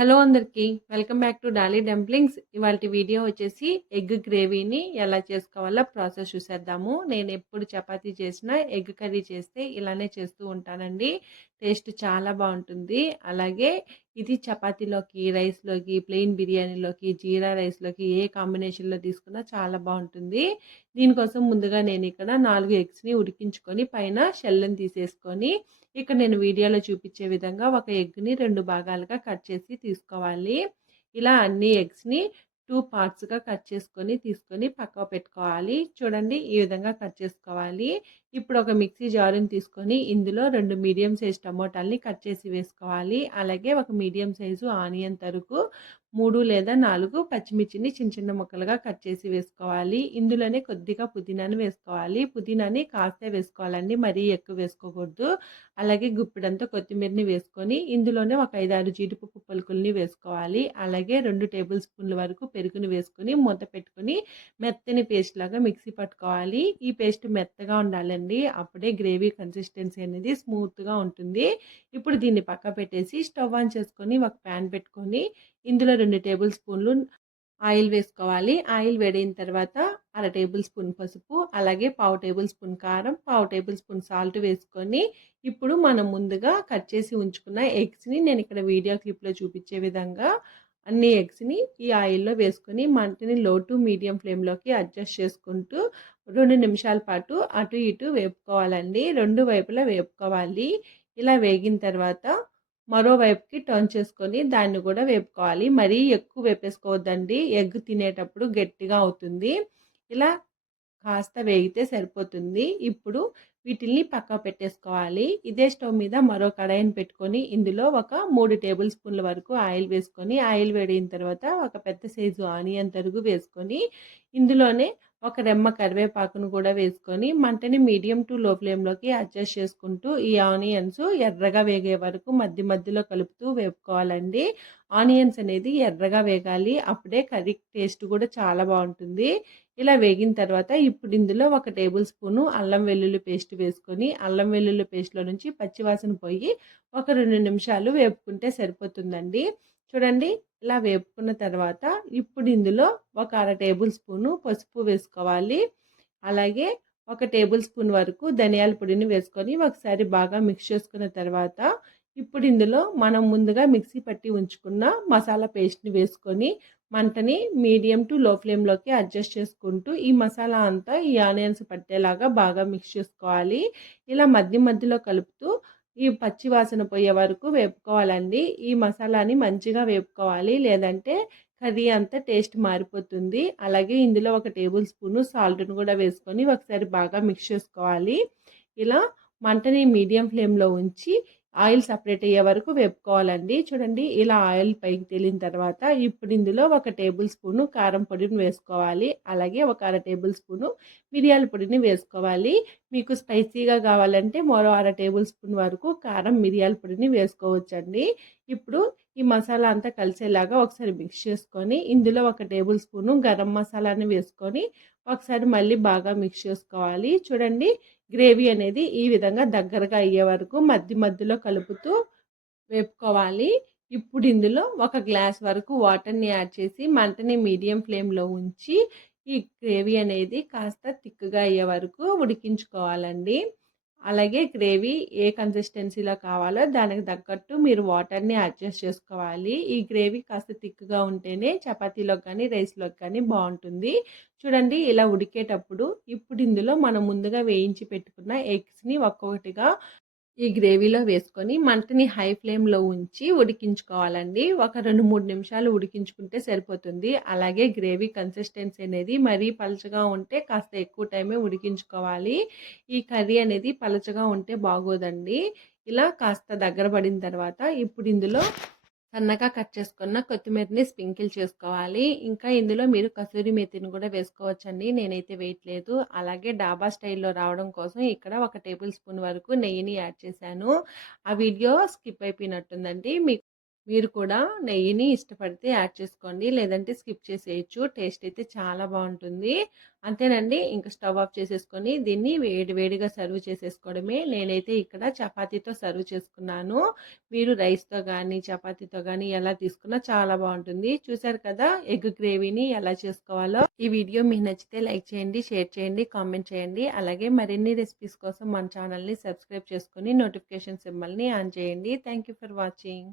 Hello అందరికీ welcome back to Dolly dumplings. ఇవాళ video వచ్చేసి ఎగ్ గ్రేవీని ఎలా చేసుకోవాలో ప్రాసెస్ చూసేద్దాము. నేను ఎప్పుడు చపాతీ చేసినా ఎగ్ కర్రీ చేస్తే ఇలానే చేస్తూ ఉంటానండి. టేస్ట్ చాలా బాగుంటుంది. అలాగే ఇది చపాతీలోకి రైస్లోకి ప్లెయిన్ బిర్యానీలోకి జీరా రైస్లోకి ఏ కాంబినేషన్లో తీసుకున్నా చాలా బాగుంటుంది. దీనికోసం ముందుగా నేను ఇక్కడ నాలుగు ఎగ్స్ని ఉడికించుకొని పైన షెల్లని తీసేసుకొని ఇక్కడ నేను వీడియోలో చూపించే విధంగా ఒక ఎగ్ని రెండు భాగాలుగా కట్ చేసి తీసుకోవాలి. ఇలా అన్ని ఎగ్స్ని టూ పార్ట్స్గా కట్ చేసుకొని తీసుకొని పక్క పెట్టుకోవాలి. చూడండి ఈ విధంగా కట్ చేసుకోవాలి. ఇప్పుడు ఒక మిక్సీ జారుని తీసుకొని ఇందులో రెండు మీడియం సైజ్ టమోటాల్ని కట్ చేసి వేసుకోవాలి. అలాగే ఒక మీడియం సైజు ఆనియన్ తరుకు మూడు లేదా నాలుగు పచ్చిమిర్చిని చిన్న చిన్న ముక్కలుగా కట్ చేసి వేసుకోవాలి. ఇందులోనే కొద్దిగా పుదీనాని వేసుకోవాలి. పుదీనాని కాస్తే వేసుకోవాలండి. మరీ ఎక్కువ వేసుకోకూడదు. అలాగే గుప్పిడంతో కొత్తిమీరని వేసుకొని ఇందులోనే ఒక ఐదారు జీడిపప్పు పలుకుల్ని వేసుకోవాలి. అలాగే రెండు టేబుల్ స్పూన్ల వరకు పెరుగుని వేసుకొని మూత పెట్టుకొని మెత్తని పేస్ట్ లాగా మిక్సీ పట్టుకోవాలి. ఈ పేస్ట్ మెత్తగా ఉండాలండి. అప్పుడే గ్రేవీ కన్సిస్టెన్సీ అనేది స్మూత్గా ఉంటుంది. ఇప్పుడు దీన్ని పక్క పెట్టేసి స్టవ్ ఆన్ చేసుకొని ఒక ప్యాన్ పెట్టుకొని ఇందులో రెండు టేబుల్ స్పూన్లు ఆయిల్ వేసుకోవాలి. ఆయిల్ వేడిన తర్వాత అర టేబుల్ స్పూన్ పసుపు అలాగే పావు టేబుల్ స్పూన్ కారం పావు టేబుల్ స్పూన్ సాల్ట్ వేసుకొని ఇప్పుడు మనం ముందుగా కట్ చేసి ఉంచుకున్న ఎగ్స్ని నేను ఇక్కడ వీడియో క్లిప్లో చూపించే విధంగా అన్ని ఎగ్స్ని ఈ ఆయిల్లో వేసుకొని మంటని లో టు మీడియం ఫ్లేమ్లోకి అడ్జస్ట్ చేసుకుంటూ రెండు నిమిషాల పాటు అటు ఇటు వేపుకోవాలండి. రెండు వైపులా వేపుకోవాలి. ఇలా వేగిన తర్వాత మరోవైపుకి టర్న్ చేసుకొని దాన్ని కూడా వేపుకోవాలి. మరీ ఎక్కువ వేపేసుకోవద్దండి. ఎగ్ తినేటప్పుడు గట్టిగా అవుతుంది. ఇలా కాస్త వేగితే సరిపోతుంది. ఇప్పుడు వీటిల్ని పక్క పెట్టేసుకోవాలి. ఇదే స్టవ్ మీద మరో కడాయిని పెట్టుకొని ఇందులో ఒక మూడు టేబుల్ స్పూన్ల వరకు ఆయిల్ వేసుకొని ఆయిల్ వేడిన తర్వాత ఒక పెద్ద సైజు ఆనియన్ తరుగు వేసుకొని ఇందులోనే ఒక రెమ్మ కరివేపాకును కూడా వేసుకొని మంటని మీడియం టు లో ఫ్లేమ్లోకి అడ్జస్ట్ చేసుకుంటూ ఈ ఆనియన్స్ ఎర్రగా వేగే వరకు మధ్య మధ్యలో కలుపుతూ వేపుకోవాలండి. ఆనియన్స్ అనేది ఎర్రగా వేగాలి. అప్పుడే కర్రీ టేస్ట్ కూడా చాలా బాగుంటుంది. ఇలా వేగిన తర్వాత ఇప్పుడు ఇందులో ఒక టేబుల్ స్పూను అల్లం వెల్లుల్లి పేస్ట్ వేసుకొని అల్లం వెల్లుల్లి పేస్ట్లో నుంచి పచ్చివాసన పోయి ఒక రెండు నిమిషాలు వేపుకుంటే సరిపోతుందండి. చూడండి ఇలా వేపుకున్న తర్వాత ఇప్పుడు ఇందులో ఒక అర టేబుల్ స్పూను పసుపు వేసుకోవాలి. అలాగే ఒక టేబుల్ స్పూన్ వరకు ధనియాల పొడిని వేసుకొని ఒకసారి బాగా మిక్స్ చేసుకున్న తర్వాత ఇప్పుడు ఇందులో మనం ముందుగా మిక్సీ పట్టి ఉంచుకున్న మసాలా పేస్ట్ని వేసుకొని మంటని మీడియం టు లో ఫ్లేమ్లోకి అడ్జస్ట్ చేసుకుంటూ ఈ మసాలా అంతా ఈ ఆనియన్స్ పట్టేలాగా బాగా మిక్స్ చేసుకోవాలి. ఇలా మధ్య మధ్యలో కలుపుతూ ఈ పచ్చి వాసన పోయే వరకు వేపుకోవాలండి. ఈ మసాలాని మంచిగా వేపుకోవాలి. లేదంటే కర్రీ అంతా టేస్ట్ మారిపోతుంది. అలాగే ఇందులో ఒక టేబుల్ స్పూను సాల్ట్ను కూడా వేసుకొని ఒకసారి బాగా మిక్స్ చేసుకోవాలి. ఇలా మంటని మీడియం ఫ్లేమ్లో ఉంచి ఆయిల్ సపరేట్ అయ్యే వరకు వేపుకోవాలండి. చూడండి ఇలా ఆయిల్ పైకి తేలిన తర్వాత ఇప్పుడు ఇందులో ఒక టేబుల్ స్పూను కారం పొడిని వేసుకోవాలి. అలాగే ఒక అర టేబుల్ స్పూను మిరియాల పొడిని వేసుకోవాలి. మీకు స్పైసీగా కావాలంటే మరో అర టేబుల్ స్పూన్ వరకు కారం మిరియాల పొడిని వేసుకోవచ్చండి. ఇప్పుడు ఈ మసాలా అంతా కలిసేలాగా ఒకసారి మిక్స్ చేసుకొని ఇందులో ఒక టేబుల్ స్పూను గరం మసాలాని వేసుకొని ఒకసారి మళ్ళీ బాగా మిక్స్ చేసుకోవాలి. చూడండి గ్రేవీ అనేది ఈ విధంగా దగ్గరగా అయ్యే వరకు మధ్య మధ్యలో కలుపుతూ వేపుకోవాలి. ఇప్పుడు ఇందులో ఒక గ్లాస్ వరకు వాటర్ని యాడ్ చేసి మంటని మీడియం ఫ్లేమ్లో ఉంచి ఈ గ్రేవీ అనేది కాస్త థిక్గా అయ్యే వరకు ఉడికించుకోవాలండి. అలాగే గ్రేవీ ఏ కన్సిస్టెన్సీలో కావాలో దానికి తగ్గట్టు మీరు వాటర్ని అడ్జస్ట్ చేసుకోవాలి. ఈ గ్రేవీ కాస్త థిక్గా ఉంటేనే చపాతీలోకి కానీ రైస్లోకి కానీ బాగుంటుంది. చూడండి ఇలా ఉడికేటప్పుడు ఇప్పుడు ఇందులో మనం ముందుగా వేయించి పెట్టుకున్న ఎగ్స్ని ఒక్కొక్కటిగా ఈ గ్రేవీలో వేసుకొని మంటని హై ఫ్లేమ్లో ఉంచి ఉడికించుకోవాలండి. ఒక రెండు మూడు నిమిషాలు ఉడికించుకుంటే సరిపోతుంది. అలాగే గ్రేవీ కన్సిస్టెన్సీ అనేది మరీ పలచగా ఉంటే కాస్త ఎక్కువ టైమే ఉడికించుకోవాలి. ఈ కర్రీ అనేది పలచగా ఉంటే బాగోదండి. ఇలా కాస్త దగ్గర పడిన తర్వాత ఇప్పుడు ఇందులో సన్నగా కట్ చేసుకున్న కొత్తిమీరని స్ప్రింకిల్ చేసుకోవాలి. ఇంకా ఇందులో మీరు కసూరి మెతిని కూడా వేసుకోవచ్చండి. నేనైతే వేయట్లేదు. అలాగే డాబా స్టైల్లో రావడం కోసం ఇక్కడ ఒక టేబుల్ స్పూన్ వరకు నెయ్యిని యాడ్ చేశాను. ఆ వీడియో స్కిప్ అయిపోయినట్టుందండి. మీకు మీరు కూడా నెయ్యిని ఇష్టపడితే యాడ్ చేసుకోండి. లేదంటే స్కిప్ చేసేయచ్చు. టేస్ట్ అయితే చాలా బాగుంటుంది. అంతేనండి. ఇంకా స్టవ్ ఆఫ్ చేసేసుకొని దీన్ని వేడి వేడిగా సర్వ్ చేసేసుకోవడమే. నేనైతే ఇక్కడ చపాతీతో సర్వ్ చేసుకున్నాను. మీరు రైస్తో కానీ చపాతీతో కానీ ఎలా తీసుకున్నా చాలా బాగుంటుంది. చూసారు కదా ఎగ్ గ్రేవీని ఎలా చేసుకోవాలో. ఈ వీడియో మీకు నచ్చితే లైక్ చేయండి షేర్ చేయండి కామెంట్ చేయండి. అలాగే మరిన్ని రెసిపీస్ కోసం మన ఛానల్ని సబ్స్క్రైబ్ చేసుకుని నోటిఫికేషన్ సింబల్ని ఆన్ చేయండి. Thank for watching.